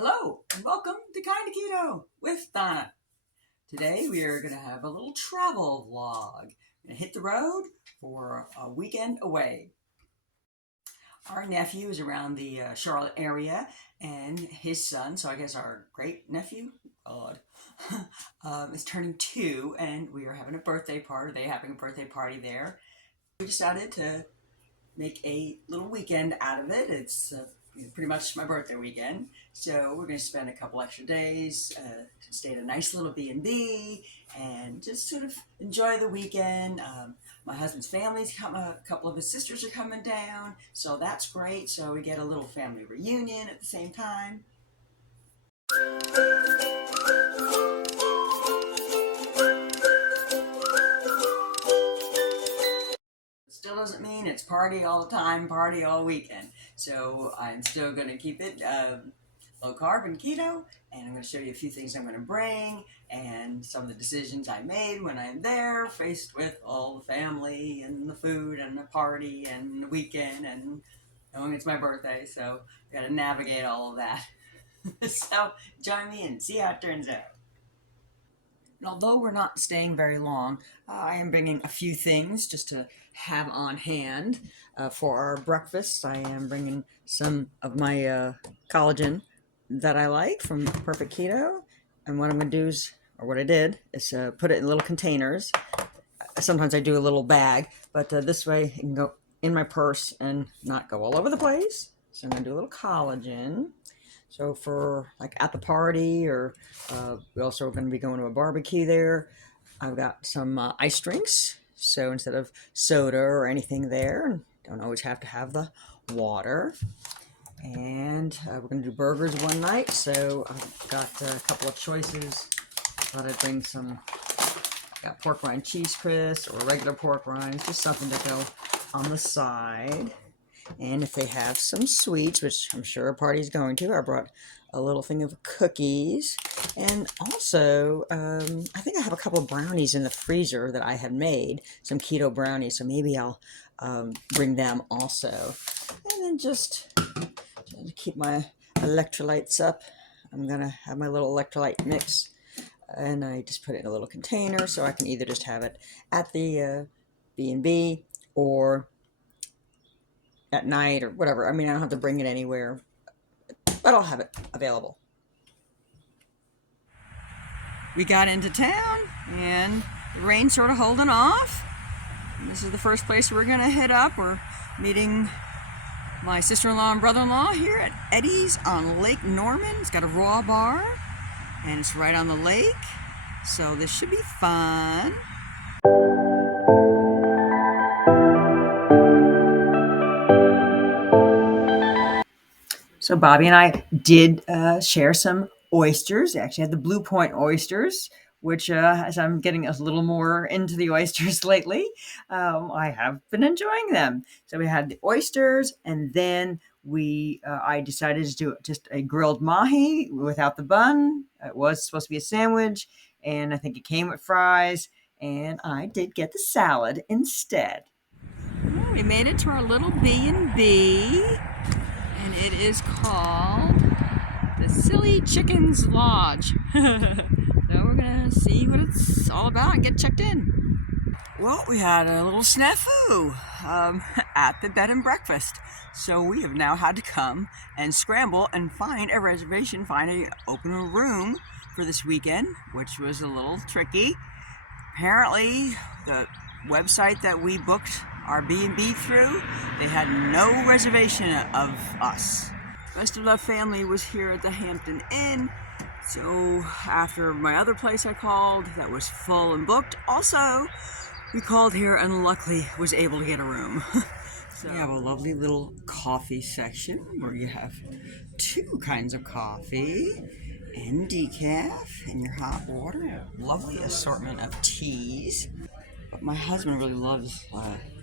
Hello and welcome to Kinda Keto with Donna. Today we are going to have a little travel vlog. Going to hit the road for a weekend away. Our nephew is around the Charlotte area, and his son, so I guess our great nephew, is turning 2, and we are having a birthday party. They're having a birthday party there. We decided to make a little weekend out of it. It's pretty much my birthday weekend, so we're going to spend a couple extra days, stay at a nice little B&B, and just sort of enjoy the weekend. My husband's family's coming, a couple of his sisters are coming down, so that's great. So we get a little family reunion at the same time. Still doesn't mean it's party all the time, party all weekend. So I'm still going to keep it low carb and keto, and I'm going to show you a few things I'm going to bring and some of the decisions I made when I'm there, faced with all the family and the food and the party and the weekend, and knowing it's my birthday, so I got to navigate all of that. So join me and see how it turns out. And although we're not staying very long, I am bringing a few things just to have on hand for our breakfast. I am bringing some of my collagen that I like from Perfect Keto. And what I'm going to do is, or what I did, is put it in little containers. Sometimes I do a little bag, but this way it can go in my purse and not go all over the place. So I'm going to do a little collagen. So for like at the party, or we also are going to be going to a barbecue there. I've got some ice drinks. So instead of soda or anything there, don't always have to have the water. And we're going to do burgers one night. So I've got a couple of choices. Thought I'd bring some, got pork rind cheese crisps or regular pork rinds, just something to go on the side. And if they have some sweets, which I'm sure a party's going to, I brought a little thing of cookies. And also, I think I have a couple of brownies in the freezer that I had made, some keto brownies, so maybe I'll bring them also. And then just to keep my electrolytes up, I'm going to have my little electrolyte mix. And I just put it in a little container, so I can either just have it at the B&B or at night or whatever. I mean, I don't have to bring it anywhere, but I'll have it available. We got into town and the rain's sort of holding off. And this is the first place we're going to hit up. We're meeting my sister-in-law and brother-in-law here at Eddie's on Lake Norman. It's got a raw bar and it's right on the lake. So this should be fun. So Bobby and I did share some oysters. They actually had the Blue Point oysters, which as I'm getting a little more into the oysters lately, I have been enjoying them. So we had the oysters, and then I decided to do just a grilled mahi without the bun. It was supposed to be a sandwich, and I think it came with fries, and I did get the salad instead. We made it to our little B&B. And it is called the Silly Chickens Lodge. So we're gonna see what it's all about and get checked in. Well, we had a little snafu at the bed and breakfast. So we have now had to come and scramble and find a reservation, find an open room for this weekend, which was a little tricky. Apparently, the website that we booked our B&B through, they had no reservation of us. The rest of the family was here at the Hampton Inn, so after my other place I called, that was full and booked. Also, we called here and luckily was able to get a room. So we have a lovely little coffee section where you have 2 kinds of coffee and decaf and your hot water. Lovely assortment of teas. But my husband really loves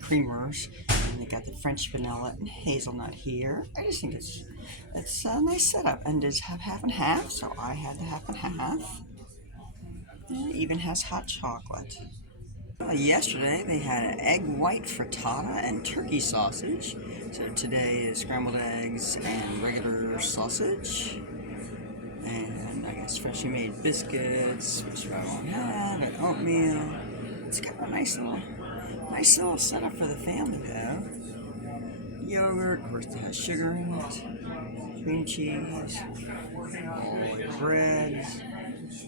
creamers, and they got the French vanilla and hazelnut here. I just think it's a nice setup, and does have half and half, so I had the half and half. And it even has hot chocolate. Yesterday they had an egg white frittata and turkey sausage. So today is scrambled eggs and regular sausage. freshly made biscuits, which I won't have, and oatmeal. It's kind of a nice little setup for the family though. Yogurt, of course, it has sugar in it, cream cheese, whole breads.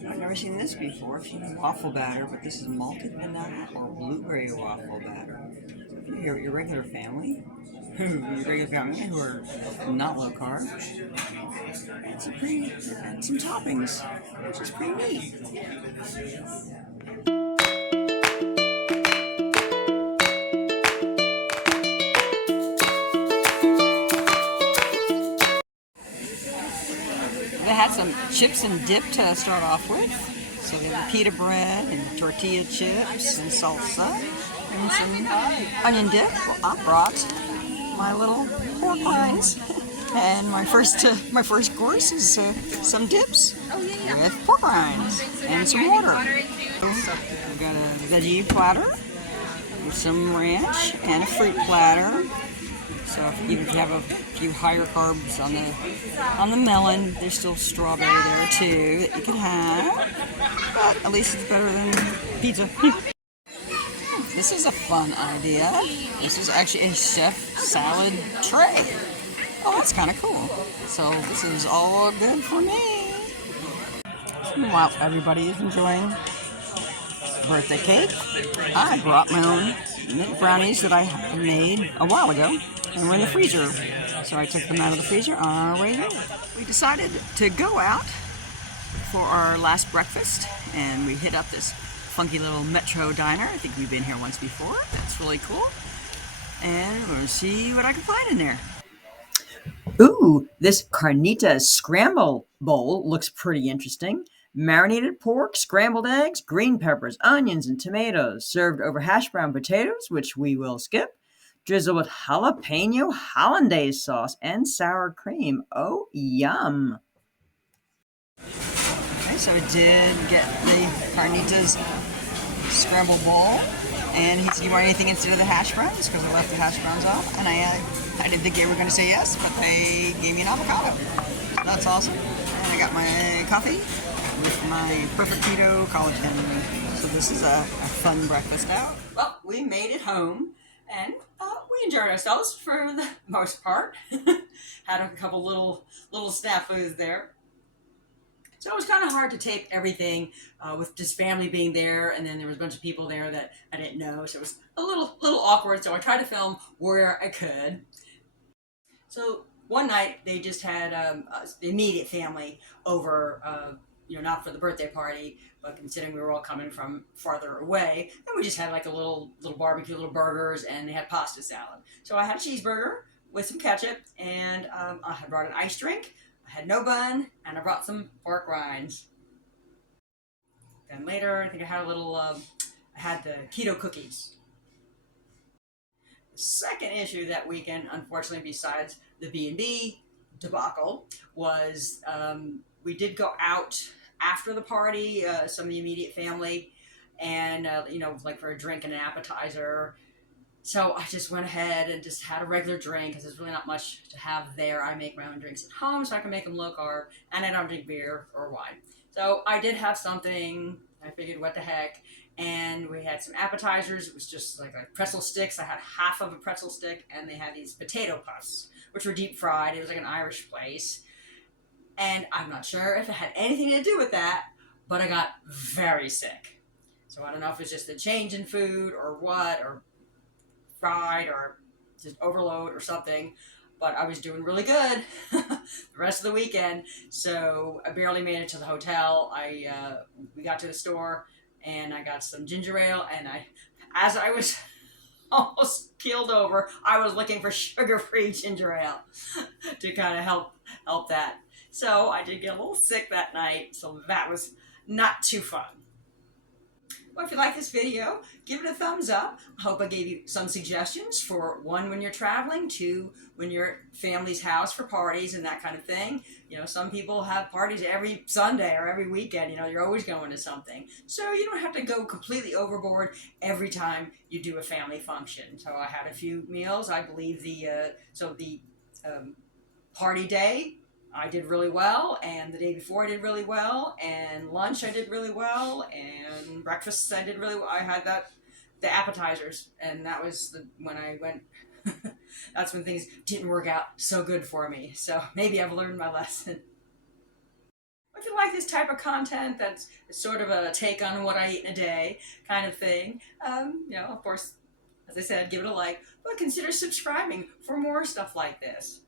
I've never seen this before. I've seen waffle batter, but this is malted vanilla or blueberry waffle batter. So if you're your regular family, who are not low carb, and some toppings, which is pretty neat. They had some chips and dip to start off with. So they have pita bread and tortilla chips and salsa and some onion dip. Well, I brought my little pork rinds, and my first course is some dips with pork rinds and some water. We've got a veggie platter with some ranch and a fruit platter. So even if you have a few higher carbs on the melon, there's still strawberry there too that you can have. But at least it's better than pizza. This is a fun idea. This is actually a chef salad tray. Oh, that's kind of cool. So this is all good for me. While everybody is enjoying birthday cake, I brought my own mint brownies that I made a while ago, and were in the freezer. So I took them out of the freezer on our way here. We decided to go out for our last breakfast, and we hit up this funky little Metro diner. I think we've been here once before. That's really cool. And we're going to see what I can find in there. Ooh, this carnitas scramble bowl looks pretty interesting. Marinated pork, scrambled eggs, green peppers, onions, and tomatoes, served over hash brown potatoes, which we will skip, drizzled with jalapeno hollandaise sauce and sour cream. Oh, yum. Okay, so we did get the carnitas scramble bowl, and he said, "You want anything instead of the hash browns?" Because I left the hash browns off, and I didn't think they were going to say yes, but they gave me an avocado. That's awesome. And I got my coffee with my perfect keto collagen. So this is a fun breakfast out. Well, we made it home, and we enjoyed ourselves for the most part. Had a couple little snafus there. So it was kind of hard to tape everything with just family being there, and then there was a bunch of people there that I didn't know, so it was a little awkward. So I tried to film where I could. So one night they just had the immediate family over, not for the birthday party, but considering we were all coming from farther away, and we just had like a little barbecue, little burgers, and they had pasta salad. So I had a cheeseburger with some ketchup, and I had brought an ice drink. I had no bun, and I brought some pork rinds. Then later, I think I had I had the keto cookies. The second issue that weekend, unfortunately, besides the B&B debacle, was we did go out after the party, some of the immediate family, and, like for a drink and an appetizer. So I just went ahead and just had a regular drink because there's really not much to have there. I make my own drinks at home, so I can make them low carb, and I don't drink beer or wine. So I did have something. I figured, what the heck? And we had some appetizers. It was just like pretzel sticks. I had half of a pretzel stick, and they had these potato puffs, which were deep fried. It was like an Irish place. And I'm not sure if it had anything to do with that, but I got very sick. So I don't know if it's just the change in food or what, or fried or just overload or something, but I was doing really good the rest of the weekend. So I barely made it to the hotel. We got to the store, and I got some ginger ale, and as I was almost keeled over, I was looking for sugar-free ginger ale to kind of help that. So I did get a little sick that night, so that was not too fun. Well, if you like this video, give it a thumbs up. I hope I gave you some suggestions for one, when you're traveling, two, when you're at family's house for parties and that kind of thing. Some people have parties every Sunday or every weekend. You're always going to something. So you don't have to go completely overboard every time you do a family function. So I had a few meals. I believe the party day, I did really well, and the day before I did really well, and lunch I did really well, and breakfast I did really well. I had the appetizers, and that was when I went. That's when things didn't work out so good for me. So maybe I've learned my lesson. If you like this type of content, that's sort of a take on what I eat in a day kind of thing. Of course, as I said, give it a like, but consider subscribing for more stuff like this.